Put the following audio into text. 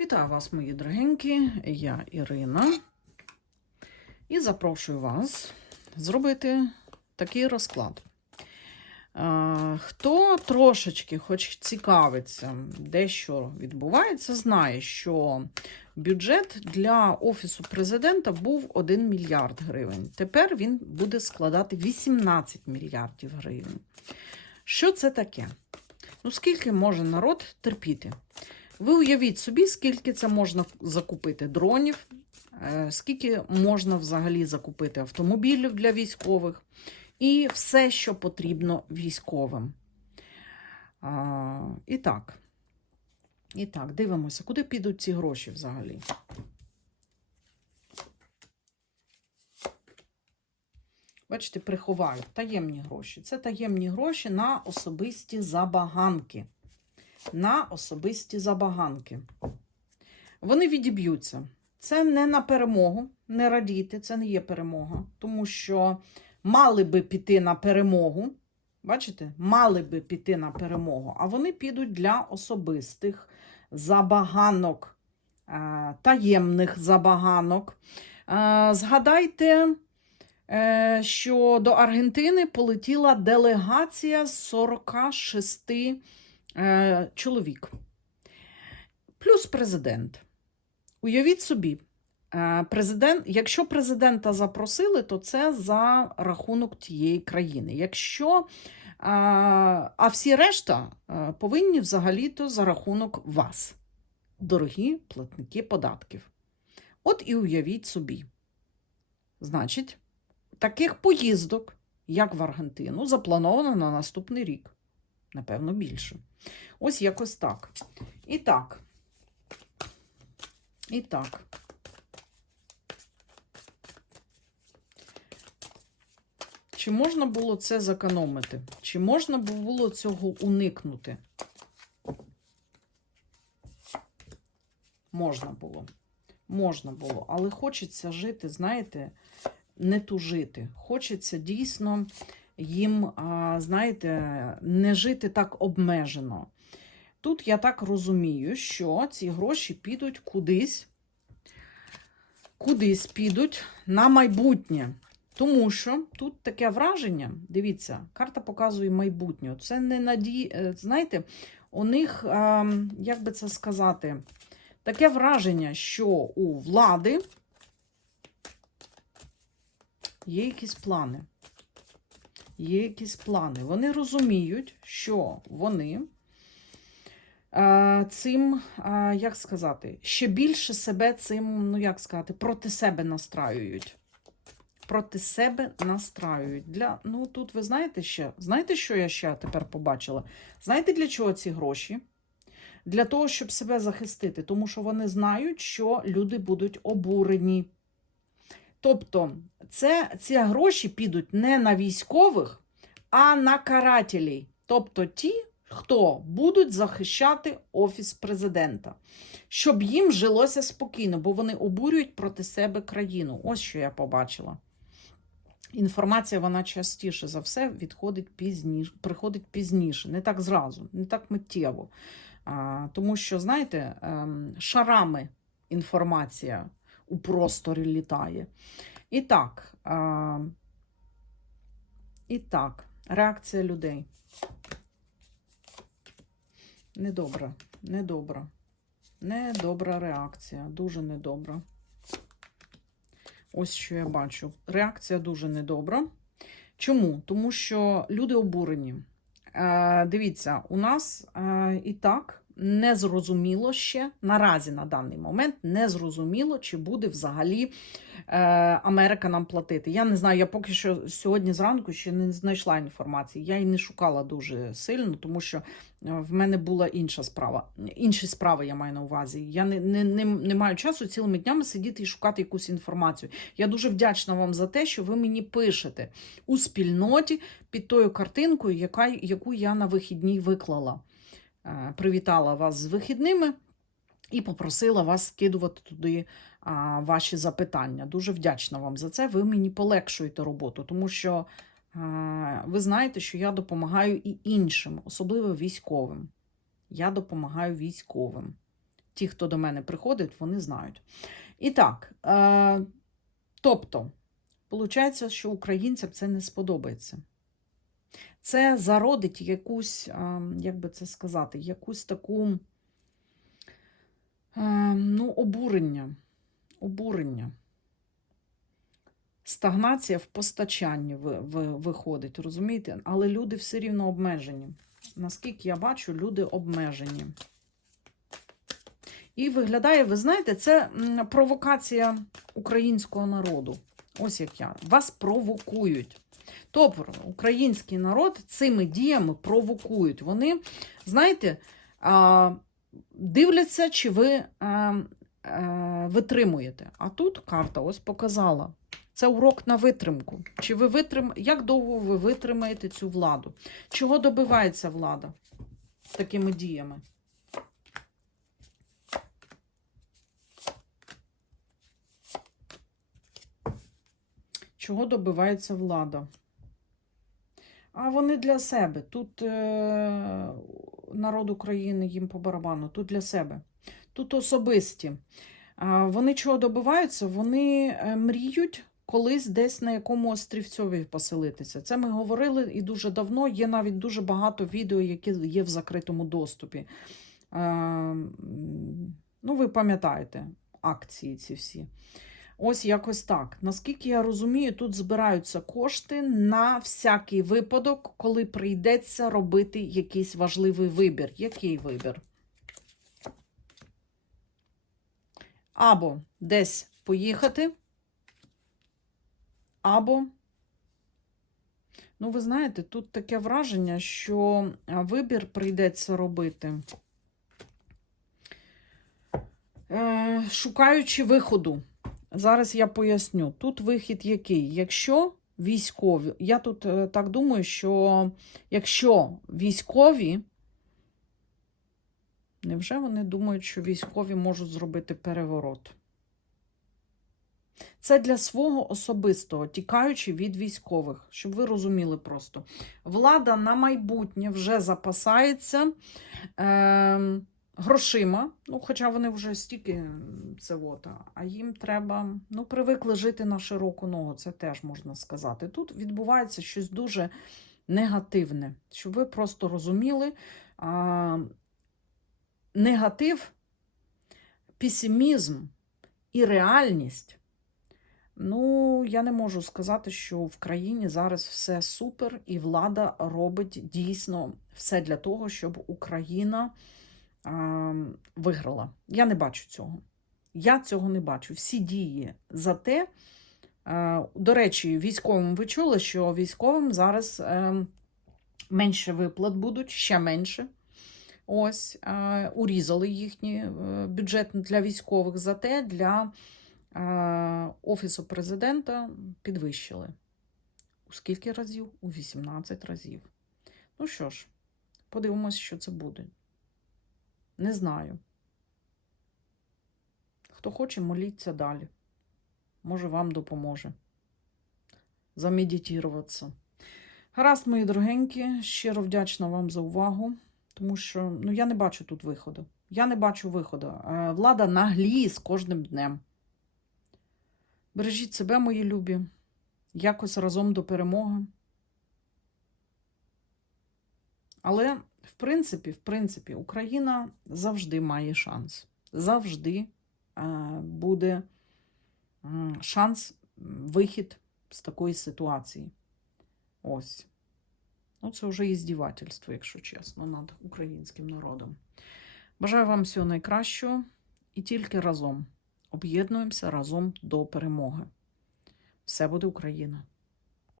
Вітаю вас, мої дорогенькі, я Ірина. І запрошую вас зробити такий розклад. Хто трошечки хоч цікавиться, де що відбувається, знає, що бюджет для Офісу президента був 1 мільярд гривень. Тепер він буде складати 18 мільярдів гривень. Що це таке? Ну, скільки може народ терпіти? Ви уявіть собі, скільки це можна закупити дронів, е, скільки можна взагалі закупити автомобілів для військових і все, що потрібно військовим. І так. І так, дивимося, куди підуть ці гроші взагалі. Бачите, приховають таємні гроші. Це таємні гроші на особисті забаганки на особисті забаганки. Вони відіб'ються. Це не на перемогу, не радійте, це не є перемога, тому що мали би піти на перемогу. Бачите, мали би піти на перемогу, а вони підуть для особистих забаганок, е, таємних забаганок. Е, Згадайте, е, що до Аргентини полетіла делегація з 46 е, чоловік, плюс президент. Уявіть собі, е, президент, якщо президента запросили, то це за рахунок тієї країни. Якщо, е, а всі решта е, повинні взагалі-то за рахунок вас, дорогі платники податків. От і уявіть собі. Значить, таких поїздок, як в Аргентину, заплановано на наступний рік. Напевно, більше. Ось якось так. І так. І так. Чи можна було це зекономити? Чи можна було цього уникнути? Можна було. Можна було. Але хочеться жити, знаєте, не тужити. Хочеться дійсно їм, знаєте, не жити так обмежено. Тут я так розумію, що ці гроші підуть кудись, кудись підуть на майбутнє. Тому що тут таке враження, дивіться, карта показує майбутнє. Це не надій, е, знаєте, у них, як би це сказати, таке враження, що у влади є якісь плани. Є якісь плани. Вони розуміють, що вони е, цим, е, як сказати, ще більше себе цим, ну як сказати, проти себе настраюють. Проти себе настраюють. Для, Ну тут ви знаєте ще, знаєте, що я ще тепер побачила? Знаєте, для чого ці гроші? Для того, щоб себе захистити, тому що вони знають, що люди будуть обурені. Тобто, це, ці гроші підуть не на військових, а на карателей. Тобто ті, хто будуть захищати Офіс президента, щоб їм жилося спокійно, бо вони обурюють проти себе країну. Ось що я побачила. Інформація вона частіше за все відходить пізніше, приходить пізніше, не так зразу, не так миттєво. А, Тому що, знаєте, ем, шарами інформація у просторі літає. І так, а, і так, реакція людей. Недобра, недобра. Недобра реакція, дуже недобра. Ось що я бачу. Реакція дуже недобра. Чому? Тому що люди обурені. Е, Дивіться, у нас е, і так не зрозуміло ще наразі на даний момент не зрозуміло, чи буде взагалі е, Америка нам платити. Я не знаю, я поки що сьогодні зранку ще не знайшла інформації. Я її не шукала дуже сильно, тому що е, в мене була інша справа. Інші справи я маю на увазі. Я не, не, не, не маю часу цілими днями сидіти і шукати якусь інформацію. Я дуже вдячна вам за те, що ви мені пишете у спільноті під тою картинкою, яка, яку я на вихідній виклала. Е, Привітала вас з вихідними і попросила вас скидувати туди ваші запитання. Дуже вдячна вам за це. Ви мені полегшуєте роботу, тому що ви знаєте, що я допомагаю і іншим, особливо військовим. Я допомагаю військовим. Ті, хто до мене приходить, вони знають. І так, е, тобто, виходить, що українцям це не сподобається. Це зародить якусь, як би це сказати, якусь таку ну, обурення. Обурення. Стагнація в постачанні ви- ви- виходить, розумієте? Але люди все рівно обмежені. Наскільки я бачу, люди обмежені. І виглядає, ви знаєте, це провокація українського народу. Ось як я. Вас провокують. Тобто, український народ цими діями провокують. Вони, знаєте, дивляться, чи ви витримуєте. А тут карта ось показала. Це урок на витримку. Чи ви витрим... Як довго ви витримаєте цю владу? Чого добивається влада такими діями? Чого добивається влада? А вони для себе. Тут е, народ України їм по барабану, тут для себе. Тут особисті. А вони чого добиваються? Вони е, мріють колись десь на якому острівцьові поселитися. Це ми говорили і дуже давно. Є навіть дуже багато відео, які є в закритому доступі. Е, ну, ви пам'ятаєте акції ці всі. Ось якось так. Наскільки я розумію, тут збираються кошти на всякий випадок, коли прийдеться робити якийсь важливий вибір. Який вибір? Або десь поїхати, або, ну, ви знаєте, тут таке враження, що вибір прийдеться робити, е, шукаючи виходу. Зараз я поясню. Тут вихід який? Якщо військові, я тут е, так думаю, що якщо військові, невже вони думають, що військові можуть зробити переворот? Це для свого особистого, тікаючи від військових, щоб ви розуміли просто. Влада на майбутнє вже запасається. Е, грошима, ну, хоча вони вже стільки м, це от, а- їм треба, ну, привикли жити на широку ногу, це теж можна сказати. Тут відбувається щось дуже негативне, щоб ви просто розуміли. А, негатив, песимізм і реальність. Ну, я не можу сказати, що в країні зараз все супер, і влада робить дійсно все для того, щоб Україна виграла. Я не бачу цього. Я цього не бачу. Всі дії за те. е, До речі, військовим ви чули, що військовим зараз е, менше виплат будуть, ще менше. Ось, е, урізали їхній е, бюджет для військових, зате для Офісу президента підвищили. У скільки разів? У 18 разів. Ну що ж, подивимось, що це буде. Не знаю. Хто хоче, моліться далі. Може, вам допоможе замедитуватися. Гаразд, мої дорогенькі, щиро вдячна вам за увагу, тому що ну, я не бачу тут виходу. Я не бачу виходу. Е, Влада нагліє з кожним днем. Бережіть себе, мої любі, якось разом до перемоги. Але, принципі, в принципі, Україна завжди має шанс. Завжди е, буде шанс, вихід з такої ситуації. Ось. Ну, це вже іздівательство, якщо чесно, над українським народом. Бажаю вам всього найкращого і тільки разом об'єднуємося разом до перемоги. Все буде Україна!